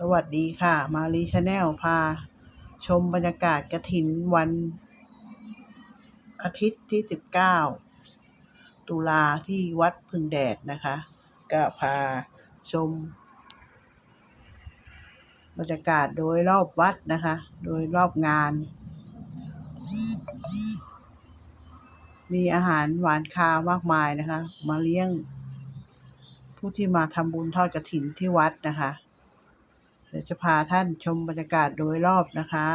สวัสดีค่ะ มารีชาแนลพา ชมบรรยากาศกระถินวัน อาทิตย์ที่ 19 ตุลาที่วัดพึงแดดนะคะ ก็พาชม บรรยากาศโดยรอบวัดนะคะ โดยรอบงาน มีอาหารหวานคาวมากมายนะคะ มาเลี้ยง ผู้ที่มาทำบุญทอดกระถินที่วัดนะคะ เดี๋ยวจะพาท่านชมบรรยากาศโดยรอบนะคะ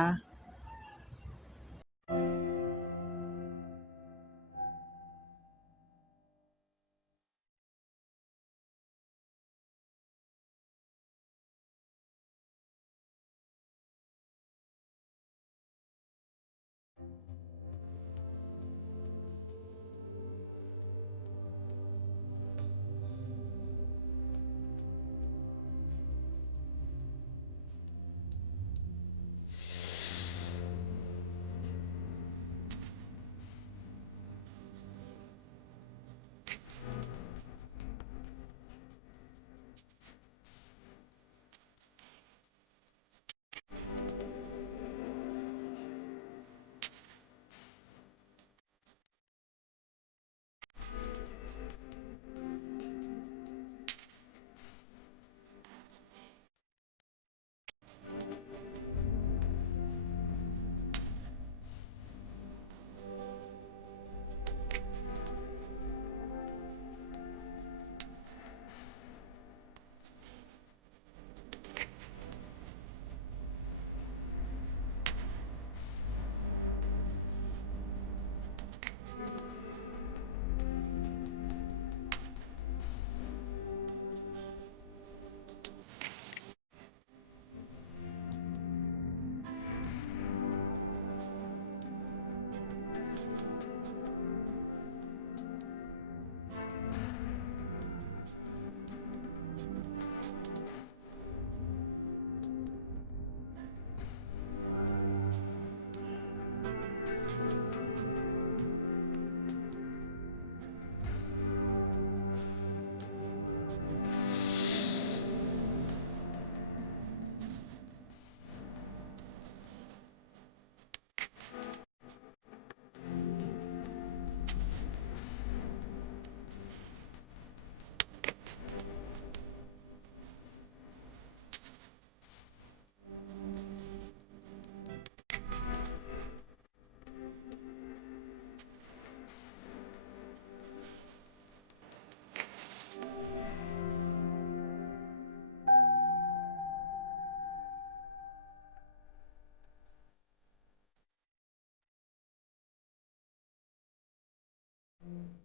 Mm-hmm.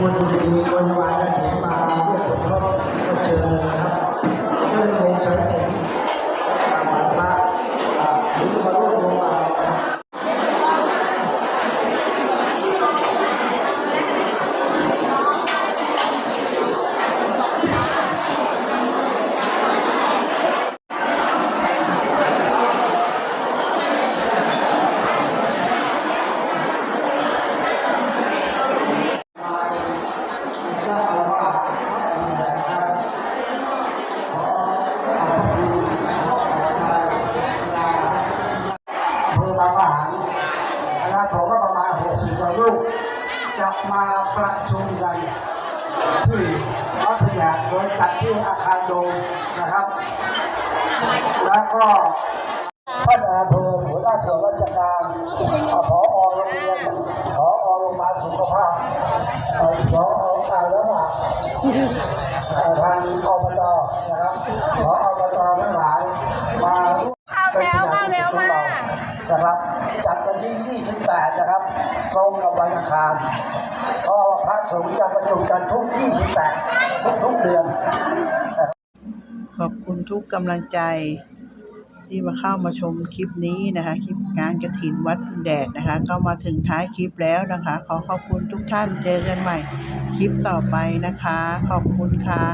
ผู้ที่มีคนวายกระเฉมาเพื่อสมทบก็เจอเลยนะครับเจ้าในวงใช้เสีย มาประชุมกันที่วัดพญาโดยจัดที่อาคารโดมนะครับ แล้วก็ท่านนายอำเภอหัวหน้าส่วนราชการผอโรงเรียนผอโรงพยาบาลสุขภาพผอการแล้วก็ทางอบตนะครับผออบตทั้งหลายมา เอาแล้วมาแล้วมานะครับ จัดวันที่ 28 นะครับตรงกับวันอังคารเพราะว่าพระสงฆ์จะประชุมกันทุก 28 ทุกทุกๆเดือน ขอบคุณทุกกำลังใจที่มาเข้ามาชมคลิปนี้นะคะคลิปงานกระถินวัดพึ่งแดดนะคะก็มาถึงท้ายคลิปแล้วนะคะ ขอขอบคุณทุกท่านเจอกันใหม่คลิปต่อไปนะคะ ขอบคุณค่ะ